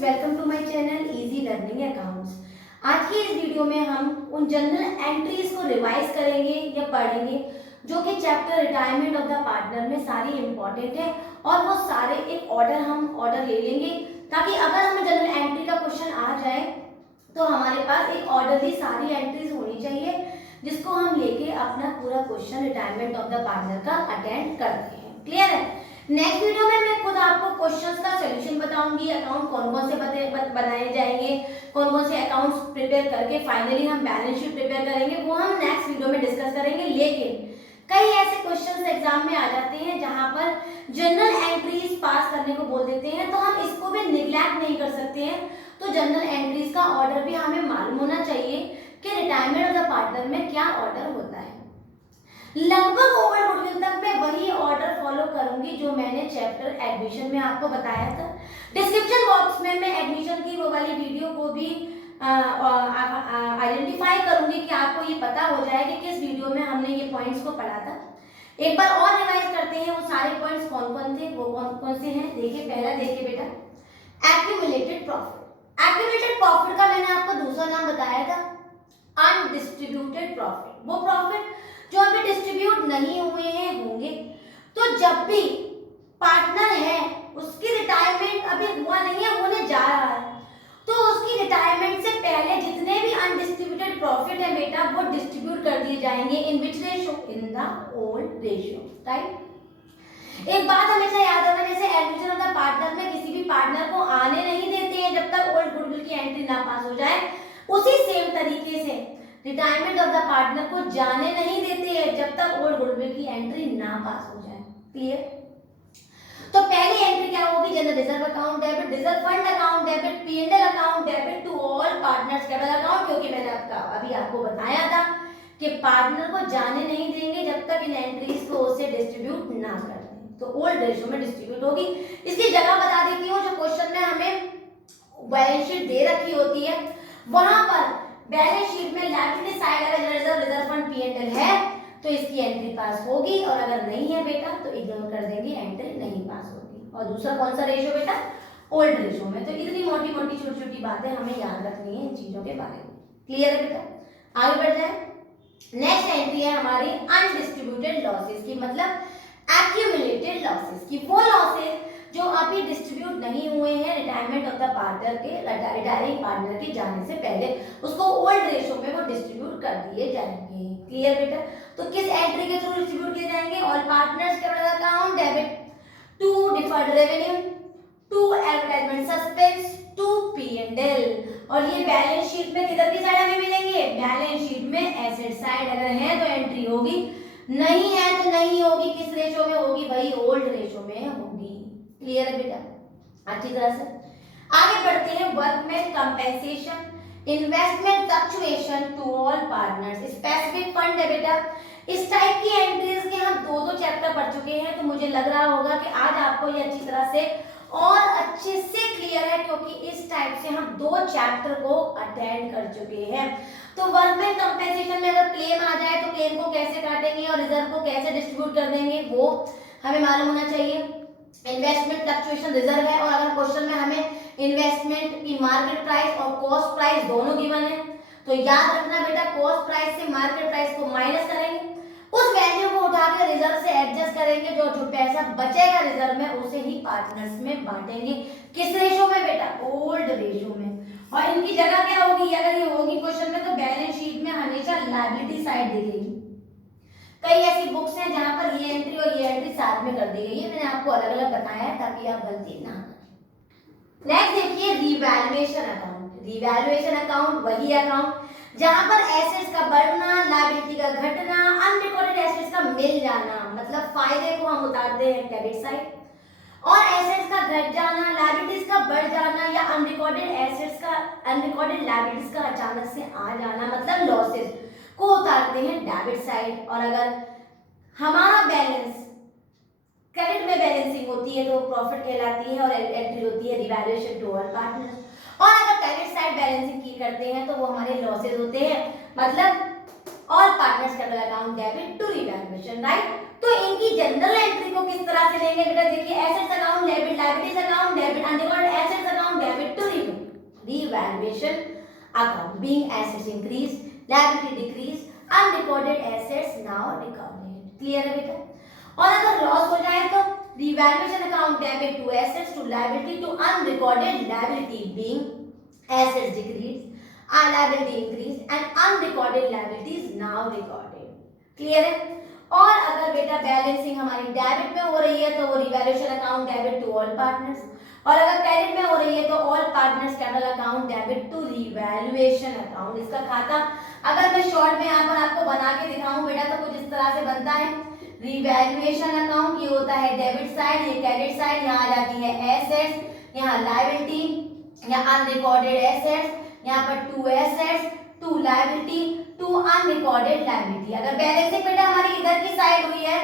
Students, welcome to my channel easy learning accounts. आज की इस वीडियो में हम उन जनरल एंट्रीज को रिवाइज करेंगे या पढ़ेंगे जो कि chapter retirement of the partner में सारी इंपॉर्टेंट है और वो सारे एक ऑर्डर ले लेंगे ताकि अगर हमें जनरल एंट्री का क्वेश्चन आ जाए तो हमारे पास एक ऑर्डरली सारी एंट्रीज होनी चाहिए जिसको हम लेके अपना पूरा question retirement of the partner का अटेंड करते हैं। क्लियर है? नेक्स्ट वीडियो में मैं खुद आपको क्वेश्चंस का सॉल्यूशन बताऊंगी, अकाउंट कौन कौन से बनाए जाएंगे, कौन कौन से अकाउंट्स प्रिपेयर करके फाइनली हम बैलेंस शीट प्रिपेयर करेंगे, वो हम नेक्स्ट वीडियो में डिस्कस करेंगे। लेकिन कई ऐसे क्वेश्चंस एग्जाम में आ जाते हैं जहां पर जनरल एंट्रीज पास करने को बोल देते हैं, तो हम इसको भी निगलेक्ट नहीं कर सकते हैं। तो जनरल एंट्रीज का ऑर्डर भी हमें मालूम होना चाहिए कि रिटायरमेंट ऑफ द पार्टनर में क्या ऑर्डर होता है। लगभग ओवर गुडविल तक मैं वही ऑर्डर फॉलो करूंगी जो मैंने चैप्टर एडमिशन में आपको बताया था। डिस्क्रिप्शन बॉक्स में मैं एडमिशन की वो वाली वीडियो को भी आइडेंटिफाई करूंगी कि आपको ये पता हो जाए कि किस वीडियो में हमने ये पॉइंट्स को पढ़ा था। एक बार और रिवाइज करते हैं वो सारे पॉइंट्स कौन कौन थे, वो कौन कौन से हैं। देखिए, पहला देखिए बेटा, एक्यूमुलेटेड प्रॉफिट। एक्यूमुलेटेड प्रॉफिट का मैंने आपको दूसरा नाम बताया था अनडिस्ट्रीब्यूटेड प्रॉफिट। वो प्रॉफिट जो अभी डिस्ट्रीब्यूट नहीं हुए हैं होंगे। तो जब भी पार्टनर है उसकी रिटायरमेंट अभी हुआ नहीं है, होने जा रहा है, तो उसकी रिटायरमेंट से पहले जितने भी अनडिस्ट्रीब्यूटेड प्रॉफिट है बेटा वो डिस्ट्रीब्यूट कर दिए जाएंगे। In which ratio? In the old ratio. Right? एक बात हमेशा याद रखना, जैसे एडमिशन ऑफ द पार्टनर में किसी भी पार्टनर को आने नहीं देते हैं जब तक ओल्ड गुडविल की एंट्री ना पास हो जाए, उसी सेम तरीके से रिटायरमेंट ऑफ द पार्टनर को जाने नहीं देते हैं जब तक ओल्ड गुडविल की एंट्री ना पास हो जाए। क्लियर? तो पहली एंट्री क्या होगी? General reserve account debit, reserve fund account debit, P and L account debit to all partners capital account. क्योंकि मैंने अभी आपको बताया था कि पार्टनर को जाने नहीं देंगे जब तक इन एंट्रीज को उसे डिस्ट्रीब्यूट ना कर दें, तो ओल्ड रेशियो में डिस्ट्रीब्यूट होगी। इसकी जगह बता देती हूँ, जो क्वेश्चन में हमें बैलेंस शीट दे रखी होती है वहां पर बैलेंस शीट में लायबिलिटी साइड अगर रिजर्व फंड पी&एल है तो इसकी एंट्री पास होगी, और अगर नहीं है बेटा तो इग्नोर कर देंगे, एंट्री नहीं पास होगी। और दूसरा कौन सा रेशियो बेटा? ओल्ड रेशियो में। तो इतनी मोटी मोटी छोटी छोटी बातें हमें याद रखनी है इन चीजों के बारे में। क्लियर है बेटा? आगे बढ़ जाए। नेक्स्ट एंट्री है हमारी अनडिस्ट्रीब्यूटेड लॉसेस की, मतलब एक्यूमुलेटेड लॉसेस की। वो लॉसेस जो अभी डिस्ट्रीब्यूट नहीं हुए हैं रिटायरमेंट ऑफ द पार्टनर के, रिटायरिंग पार्टनर के जाने से पहले, उसको ओल्ड रेशियो में वो डिस्ट्रीब्यूट कर दिए जाएंगे। क्लियर बेटा? तो किस एंट्री के थ्रू डिस्ट्रीब्यूट किए जाएंगे? All partners capital account debit to deferred revenue, to advertisement suspense, to P and L. और ये बैलेंस शीट में किधर की साइड हमें मिलेंगे? बैलेंस शीट में एसेट साइड। अगर है तो एंट्री होगी, नहीं है तो नहीं होगी। किस रेशियो में होगी? वही ओल्ड रेशियो में होगी। क्लियर है बेटा? अच्छी तरह से आगे बढ़ते हैं। Workman compensation, investment fluctuation to all partners, specific fund है बेटा। इस टाइप की एंट्रीज के हम दो चैप्टर पढ़ चुके हैं, तो मुझे लग रहा होगा कि आज आपको ये अच्छी तरह से और अच्छे से क्लियर है, क्योंकि इस टाइप से हम 2 चैप्टर को अटेंड कर चुके हैं। तो वर्कमैन कंपेंसेशन में अगर क्लेम आ जाए तो क्लेम को कैसे काटेंगे और रिजर्व को कैसे डिस्ट्रीब्यूट कर देंगे वो हमें मालूम होना चाहिए। इन्वेस्टमेंट फ्लक्चुएशन रिजर्व है, और अगर क्वेश्चन में हमें इन्वेस्टमेंट की मार्केट प्राइस और कॉस्ट प्राइस दोनों गिवन है, तो याद रखना बेटा, कॉस्ट प्राइस से मार्केट प्राइस को माइनस करेंगे, उस वैल्यू को उठाकर रिजर्व से एडजस्ट करेंगे, जो पैसा बचेगा रिजर्व में उसे ही पार्टनर्स में बांटेंगे। किस रेशियो में बेटा? ओल्ड रेशियो में। और इनकी जगह क्या होगी? अगर ये होगी क्वेश्चन में तो बैलेंस शीट में हमेशा लायबिलिटी साइड दिखेगी। कई ऐसी बुक्स हैं जहां पर ये एंट्री और ये एंट्री साथ में कर दी गई है, मैंने आपको अलग अलग बताया है ताकि आप गलती ना करें। नेक्स्ट देखिए, रिवैल्यूएशन अकाउंट। रिवैल्यूएशन अकाउंट वही अकाउंट जहां पर एसेट्स का बढ़ना, लायबिलिटी का घटना, अनरिकॉर्डेड एसेट्स का मिल जाना, मतलब फायदे को हम उतारते हैं डेबिट साइड, और एसेट्स का घट जाना, लायबिलिटीज का बढ़ जाना, या अनरिकॉर्डेड एसेट्स का, अनरिकॉर्डेड लायबिलिटीज का अचानक से आ जाना, मतलब लॉसेस को उतारते हैं डेबिट साइड। और अगर हमारा बैलेंस क्रेडिट में बैलेंसिंग होती है तो प्रॉफिट कहलाती है, और एंट्री होती है रिवैल्यूएशन टू ऑल पार्टनर्स। और अगर क्रेडिट साइड बैलेंसिंग की करते हैं तो वो हमारे लॉसेस होते हैं, मतलब all partners capital account debit to revaluation. Right? तो इनकी जनरल एंट्री को किस तरह से लेंगे बेटा? देखिए, assets account debit, liabilities account debit, unrecorded assets account debit to account being assets increase, liability decrease, unrecorded assets now recorded. Clear है बेटा? और अगर लॉस हो जाए तो revaluation account debit to assets to liability to unrecorded liability being assets decrease, liability increase and unrecorded liabilities now recorded. Clear है? और अगर बेटा बैलेंसिंग हमारी डेबिट में हो रही है तो वो revaluation account debit to all partners, और अगर क्रेडिट में हो रही है तो all partners capital account debit to revaluation account. इसका खाता अगर मैं शॉर्ट में यहाँ पर आपको बना के दिखाऊं बेटा तो कुछ इस तरह से बनता है। रिवैल्यूएशन अकाउंट ये होता है डेबिट साइड, ये क्रेडिट साइड, यहाँ आ जाती है एसेट्स, यहाँ लायबिलिटी, यहाँ अनरिकॉर्डेड एसेट्स, यहाँ पर to assets to liability to unrecorded liability. अगर बैलेंसिंग बेटा हमारी इधर की साइड हुई है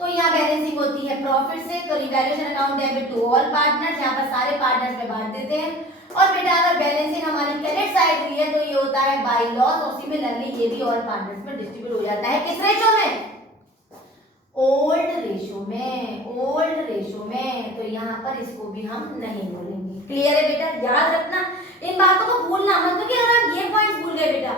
तो यहाँ बैलेंसिंग होती है प्रॉफिट से, तो revaluation account debit to all partners, यहाँ पर सारे पार्टनर्स में बांट देते हैं। और बेटा अगर बैलेंसिंग हमारी क्रेडिट साइड हुई है तो ये होता है बाय लॉस, और सिमिलरली ये भी ऑल पार्टनर्स में डिस्ट्रीब्यूट हो जाता है। किस रेशो में? ओल्ड रेशो में, ओल्ड रेशो में। तो यहाँ पर इसको भी हम नहीं बोलेंगे। क्लियर है बेटा? याद रखना, इन बातों को भूलना मत, क्योंकि अगर आप ये पॉइंट्स भूल गए बेटा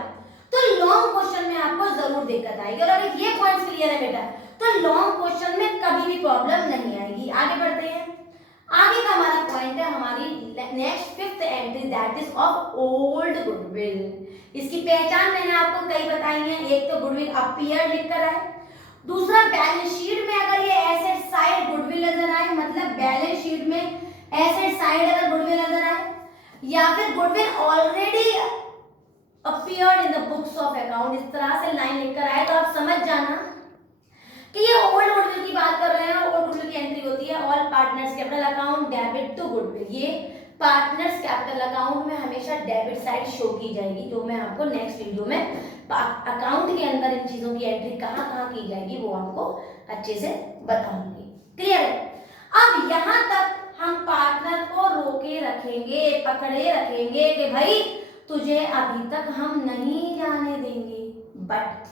तो लॉन्ग क्वेश्चन में आपको जरूर दिक्कत आएगी। और अगर ये पॉइंट्स क्लियर है बेटा तो लॉन्ग क्वेश्चन में कभी भी प्रॉब्लम नहीं आएगी। आगे बढ़ते हैं। आगे का हमारा पॉइंट है हमारी next fifth entry, that is of old goodwill. इसकी पहचान मैंने आपको कई बताई है। एक तो गुडविल अपीयर लिखकर आए, दूसरा बैलेंस शीट में अगर ये एसेट साइड गुडविल नजर आए, मतलब बैलेंस शीट में एसेट साइड अगर गुडविल नजर आए, या फिर goodwill already appeared in the books of account, इस तरह से लाइन लिखकर आए तो आप समझ जाना कि ये ओल्ड गुडविल की बात कर रहे हैं। ओल्ड गुडविल की एंट्री होती है all partners capital account debit to goodwill. ये पार्टनर्स कैपिटल अकाउंट में हमेशा डेबिट साइड शो की जाएगी, जो मैं आपको नेक्स्ट वीडियो में अकाउंट के अंदर इन चीजों की एंट्री कहाँ की जाएगी वो आपको अच्छे से बताऊंगी। क्लियर है? अब यहाँ तक हम पार्टनर को रोके रखेंगे, पकड़े रखेंगे कि भाई तुझे अभी तक हम नहीं जाने देंगे। बट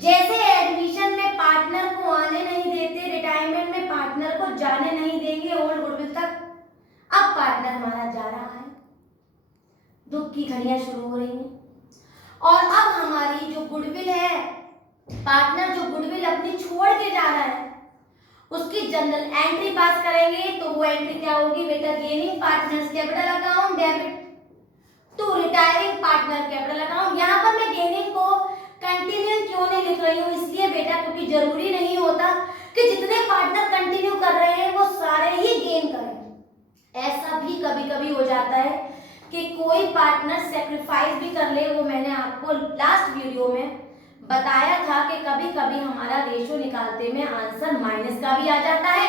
जैसे एडमिशन में पार्टनर को आने नहीं देते, रिटायरमेंट में पार्टनर को जाने नहीं देंगे ओल्ड गुडविल तक, अब पार्टनर हमारा जा रहा है, दुख की घड़ियां शुरू हो रही हैं। और अब हमारी जो गुडविल है, पार्टनर जो गुडविल अपनी छोड़ के जा रहा है, उसकी जनरल एंट्री पास करेंगे तो वो एंट्री क्या होगी बेटा? Gaining partners capital account debit to retiring partner capital account. यहाँ पर मैं गेनिंग को कंटिन्यू क्यों नहीं लिख रही हूँ? इसलिए बेटा क्योंकि जरूरी नहीं होता कि जितने पार्टनर कंटिन्यू कर रहे हैं वो सारे ही गेन करें। ऐसा भी कभी कभी हो जाता है कि कोई पार्टनर सेक्रीफाइस भी कर ले। वो मैंने आपको लास्ट वीडियो में बताया था कि कभी कभी हमारा रेशो निकालते में आंसर माइनस का भी आ जाता है,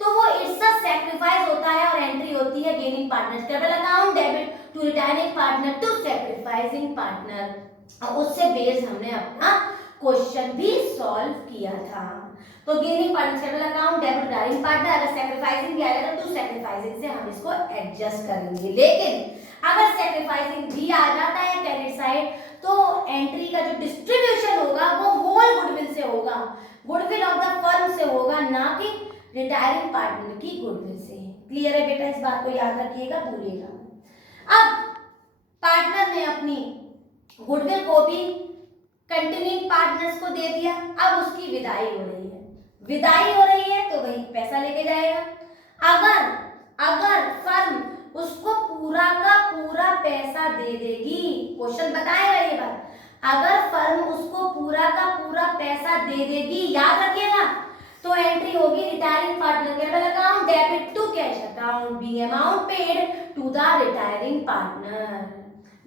तो वो इट्स अ सेक्रीफाइस होता है और एंट्री होती है gaining partners capital account debit to retiring partner to sacrificing partner. और उससे बेस हमने अपना क्वेश्चन भी सॉल्व किया था। तो gaining partners capital account debit retiring partner, अगर सेक्रीफाइसिंग भी आएगा तो टू सेक्रीफाइसिंग से हम इसको एडजस्ट करेंगे। लेकिन अगर सेक्रीफाइसिंग भी आ जाता है क्रेडिट साइड तो एंट्री का जो डिस्ट्रीब्यूशन होगा वो होल गुडविल से होगा, गुडविल ऑफ द फर्म से होगा, ना कि रिटायरिंग पार्टनर की गुडविल से। क्लियर है बेटा? इस बात को याद रखिएगा, भूलिएगा। अब पार्टनर ने अपनी गुडविल को भी कंटिन्यूइंग पार्टनर्स को दे दिया, अब उसकी विदाई हो रही है। विदाई हो रही है तो वही पैसा लेके जाएगा। अगर फर्म उसको पूरा का पूरा पैसा दे देगी, क्वेश्चन बताएगा ये बात, अगर फर्म उसको पूरा का पूरा पैसा दे देगी, याद रखिएगा, तो एंट्री होगी retiring partner capital account debit to cash account being amount paid to the retiring partner,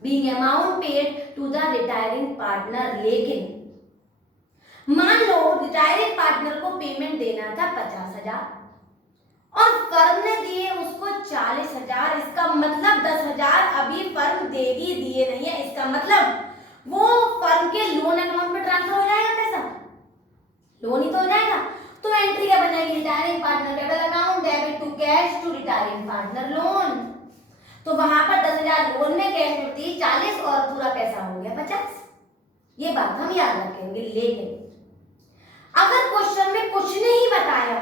being amount paid to the retiring partner. लेकिन मान लो रिटायरिंग पार्टनर को पेमेंट देना था 50,000 और फर्म ने दिए उसको 40,000, इसका मतलब 10,000 अभी फर्म देगी, दिए नहीं है, इसका मतलब वो फर्म के लोन अकाउंट में ट्रांसफर हो जाएगा पैसा, लोन ही तो हो जाएगा। तो एंट्री क्या बनेगी? Retiring partner capital account debit to cash to retiring partner loan. तो वहां पर 10,000 लोन में, कैश में थी 40 और पूरा पैसा हो गया 50। ये बात हम याद रखेंगे। लेकिन अगर क्वेश्चन में कुछ नहीं बताया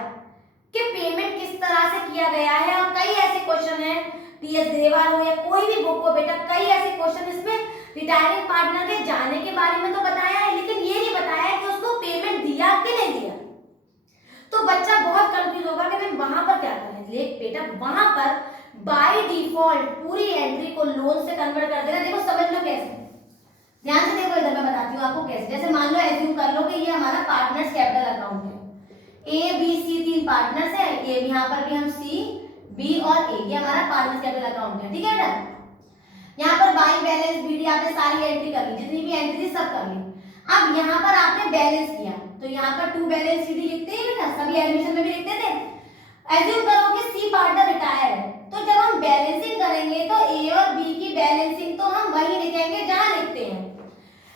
कि पेमेंट किस तरह से किया गया है, और कई ऐसे क्वेश्चन हैं टीएस ग्रेवाल हो या कोई भी बुक हो बेटा, कई ऐसे क्वेश्चन इसमें रिटायरिंग पार्टनर के जाने के बारे में तो बताया है, लेकिन ये नहीं बताया कि उसको पेमेंट दिया कि नहीं दिया। तो बच्चा बहुत कंफ्यूज होगा कि मैं वहां पर क्या करें। लेकिन बेटा वहां पर बाय डिफॉल्ट पूरी एंट्री को लोन से कन्वर्ट कर देना। देखो समझ लो कैसे, ध्यान से देखो, इधर मैं बताती हूँ आपको कैसे। जैसे मान लो एज्यूम कर लो कि ये हमारा पार्टनर्स कैपिटल अकाउंट है, ए बी सी 3 पार्टनर्स है, ये यहाँ पर भी हम सी बी और ए, ये हमारा पार्टनर्स कैपिटल अकाउंट है, ठीक है बेटा। यहाँ पर बाई बैलेंस बीडी आपने सारी एंट्री कर ली, जितनी भी एंट्री थी सब कर ली। अब यहाँ पर आपने बैलेंस किया तो यहाँ पर टू बैलेंस सीडी लिखते हैं बेटा, सभी एडमिशन में भी लिखते थे। एज्यूम करो कि सी पार्टनर रिटायर है, तो जब हम बैलेंसिंग करेंगे तो ए और बी की बैलेंसिंग तो हम वही लिखेंगे जहां लिखते हैं,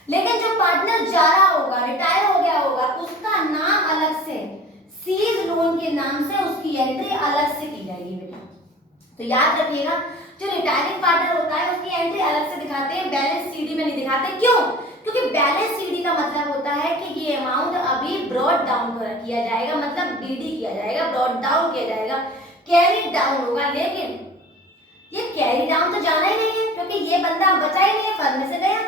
लेकिन जो पार्टनर जा रहा होगा, रिटायर हो गया होगा, उसका नाम अलग से, सीज लोन के नाम से उसकी एंट्री अलग से की जाएगी बेटा। तो याद रखिएगा, जो रिटायरिंग पार्टनर होता है उसकी एंट्री अलग से दिखाते हैं, बैलेंस सीडी में नहीं दिखाते। क्यों? क्योंकि बैलेंस सीडी का मतलब होता है कि ये अमाउंट अभी ब्रॉट डाउन किया जाएगा, मतलब बीडी किया जाएगा, ब्रॉट डाउन किया जाएगा, कैरी डाउन होगा। लेकिन ये कैरी डाउन तो जाना ही नहीं है, क्योंकि ये बंदा बचा ही नहीं है, फर्म में से गया।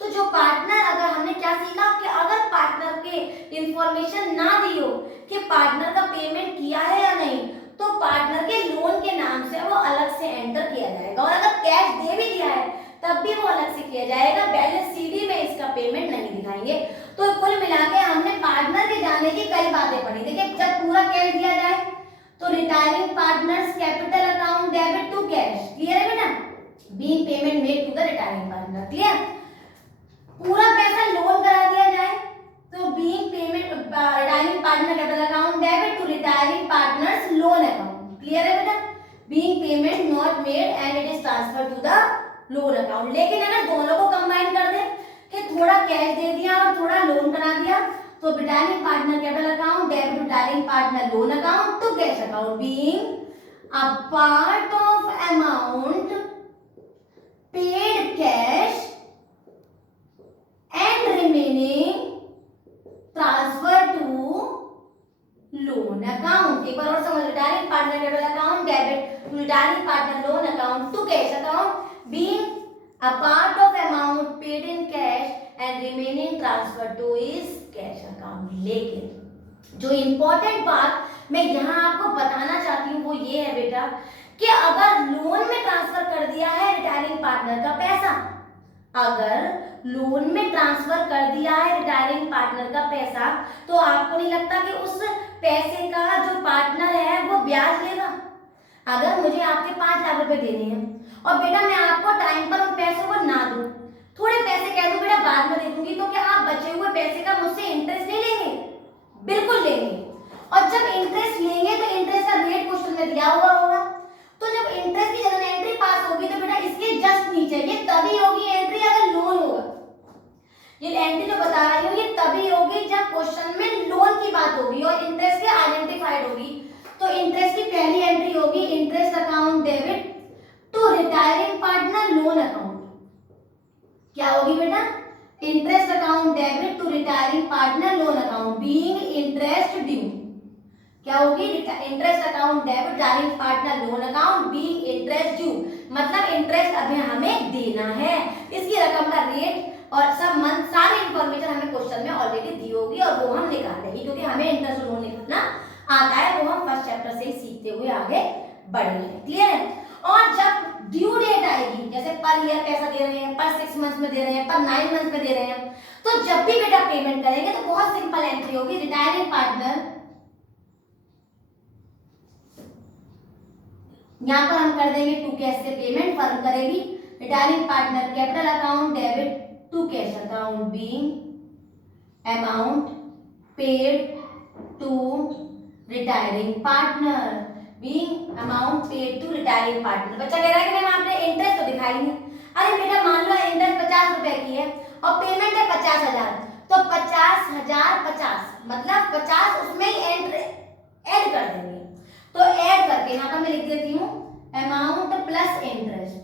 तो जो पार्टनर, अगर हमने क्या सीखा कि अगर पार्टनर के इंफॉर्मेशन ना दी हो कि पार्टनर का पेमेंट किया है या नहीं, तो पार्टनर के लोन के नाम से वो अलग से एंटर किया जाएगा, और अगर कैश दे भी दिया है तब भी वो अलग से किया जाएगा, बैलेंस सीडी में इसका पेमेंट नहीं दिखाएंगे। तो कुल मिला के हमने पार्टनर के जाने की कई बातें पढ़ी। देखिए, जब पूरा कैश दिया जाए तो retiring partners capital account debit to cash, clear है बेटा, being payment made to the retiring partner, clear. पूरा पैसा लोन करा दिया जाए तो being payment retiring partner capital account debit to retiring partners loan account, clear है बेटा, being payment not made and it is transferred to the loan account. लेकिन अगर दोनों को कंबाइन कर दे कि थोड़ा कैश दे दिया और थोड़ा लोन करा दिया, तो retiring partner capital account debit to retiring partner loan account to cash account, being a part of amount paid cash and remaining transfer to loan account। एक बार और समझ, retiring partner capital account debit to retiring partner loan account to cash account, being a part of amount paid in cash and remaining transfer to is cash account। लेकिन जो important बात मैं यहाँ आपको बताना चाहती हूँ वो ये है बेटा कि अगर लोन में ट्रांसफर कर दिया है रिटायरिंग पार्टनर का पैसा, अगर लोन में ट्रांसफर कर दिया है रिटायरिंग पार्टनर का पैसा, तो आपको नहीं लगता कि उस पैसे का जो पार्टनर है वो ब्याज लेगा? अगर मुझे आपके 5 लाख रुपए देने हैं और बेटा मैं आपको टाइम पर उन पैसों को ना दूं, थोड़े पैसे कह दूं बेटा बाद में दे दूंगी, तो क्या आप बचे हुए पैसे का मुझसे इंटरेस्ट नहीं लेंगे? बिल्कुल लेंगे। और जब इंटरेस्ट लेंगे तो इंटरेस्ट का रेट क्वेश्चन में दिया हुआ होगा, तो जब इंटरेस्ट की जब एंट्री पास होगी तो बेटा इसके जस्ट नीचे ये तभी होगी एंट्री अगर लोन होगा। ये एंट्री जो बता रही हूँ ये तभी होगी जब क्वेश्चन में लोन की बात होगी और इंटरेस्ट की आइडेंटिफाइड होगी। तो इंटरेस्ट की पहली एंट्री होगी interest account debit to retiring partner loan account. क्या होगी बेटा? Interest account debit to retiring partner loan account being interest due. क्या होगी? Interest account debit retiring partner loan account being interest due, मतलब interest अभी हमें देना है, इसकी रकम का रेट और सब मंथ सारी इंफॉर्मेशन हमें क्वेश्चन में ऑलरेडी दी होगी और वो हम निकाल लेंगे, क्योंकि हमें इंटरेस्ट लोन निकालना आता है, वो हम फर्स्ट चैप्टर से ही सीखते हुए आगे बढ़ेंगे। क्लियर है? और जब ड्यू डेट आएगी, जैसे पर ईयर पैसा दे रहे हैं, पर 6 मंथ्स में दे रहे हैं, पर 9 मंथ्स में दे रहे हैं, तो जब भी बेटा पेमेंट करेंगे तो बहुत सिंपल एंट्री होगी, रिटायरिंग पार्टनर, यहाँ पर हम कर देंगे टू कैश से पेमेंट फर्म करेगी, retiring partner capital account debit to cash account being amount paid to retiring partner, being amount paid to retiring partner. बच्चा कह रहा है कि मैम आपने इंटरेस्ट तो दिखाई नहीं। अरे बेटा मान लो इंटरेस्ट 50 रुपए की है और पेमेंट है 50,000, तो 50,000 50 मतलब 50 उसमें ही ऐड कर देंगे। तो ऐड करके यहाँ पर मैं लिख देती हूँ अमाउंट प्लस इंटरेस्ट,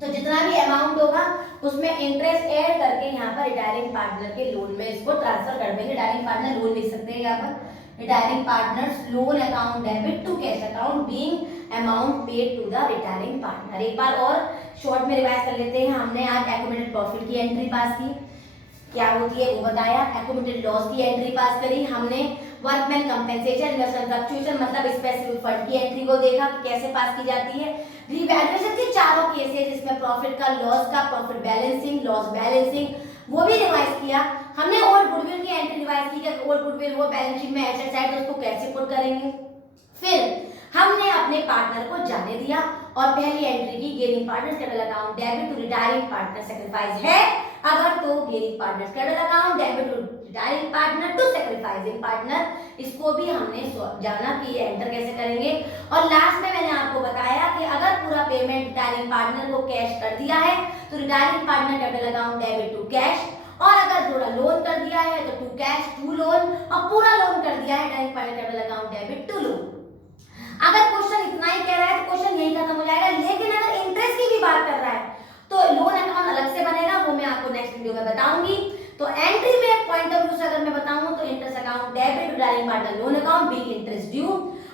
तो जितना भी अमाउंट होगा उसमें इंटरेस्ट ऐड करके यहाँ पर रिटायरिंग पार्टनर के लोन में इसको ट्रांसफर कर देंगे। रिटायरिंग पार्टनर लोन लिख सकते हैं यहाँ पर, retiring partners loan account debit to cash account being amount paid to the retiring partner. एक बार और शॉर्ट में रिवाइज कर लेते हैं। हमने आज एक्यूमुलेटेड प्रॉफिट की एंट्री पास की, क्या होती है वो बताया, एक्यूमुलेटेड लॉस की एंट्री पास करी, हमने वर्कमैन कंपेंसेशन, इन्वेस्टमेंट फ्लक्चुएशन मतलब स्पेसिफिक फंड की एंट्री को देखा कि कैसे पास की जाती है, रिवैल्यूएशन के चारों केसेस जिसमें प्रॉफिट का, लॉस का, प्रॉफिट बैलेंसिंग, लॉस बैलेंसिंग वो भी रिवाइज किया। हमने ओल्ड गुडविल की एंट्री रिवाइज की कि ओल्ड गुडविल वो बैलेंस शीट में एसेट साइड तो उसको कैसे पुट करेंगे। फिर हमने अपने पार्टनर को जाने दिया और पहली एंट्री की gaining partners capital account debit to retiring partner sacrifice है, अगर तो gaining partners capital account debit to retiring partner to sacrificing partner, इसको भी हमने जाना कि ये एंटर कैसे करेंगे। और लास्ट में मैंने आपको बताया कि अगर पूरा पेमेंट रिटायरिंग पार्टनर को कैश कर दिया है तो retiring partner capital account debit to cash, और अगर थोड़ा लोन कर दिया है तो टू कैश टू लोन, और पूरा लोन कर दिया है retiring partner capital account debit to loan. अगर क्वेश्चन इतना ही कह रहा है तो क्वेश्चन यही खत्म हो जाएगा, लेकिन अगर इंटरेस्ट की भी बात कर रहा है तो लोन अकाउंट अलग से बनेगा, वो मैं आपको नेक्स्ट वीडियो में बताऊंगी। तो एंट्री में पॉइंट ऑफ व्यू से अगर मैं बताऊं तो interest account debit retiring partner loan account be interest due,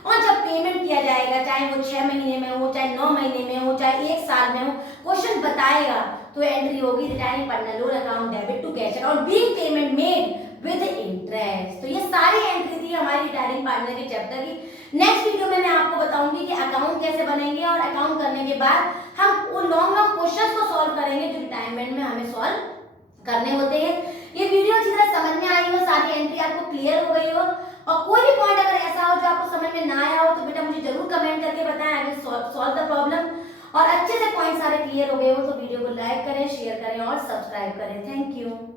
और जब पेमेंट किया जाएगा चाहे वो 6 महीने में हो, चाहे 9 महीने में हो, चाहे 1 साल में हो, क्वेश्चन बताएगा तो एंट्री होगी retiring partner loan account debit to cash account be payment made with interest. तो ये सारी एंट्री थी हमारी रिटायरिंग पार्टनर के चैप्टर की। नेक्स्ट वीडियो में मैं आपको बताऊंगी कि अकाउंट कैसे बनेंगे, और अकाउंट करने के बाद हम वो लॉन्ग लॉन्ग क्वेश्चंस को सॉल्व करेंगे जो रिटायरमेंट में हमें सॉल्व करने होते हैं। ये वीडियो अच्छी तरह समझ में आई हो, सारी एंट्री आपको क्लियर हो गई हो, और कोई भी पॉइंट अगर ऐसा हो जो आपको समझ में ना आया हो तो बेटा मुझे जरूर कमेंट करके बताएं, I will solve the problem. और अच्छे से पॉइंट सारे क्लियर हो गए हो तो वीडियो को लाइक करें, शेयर करें और सब्सक्राइब करें। Thank you.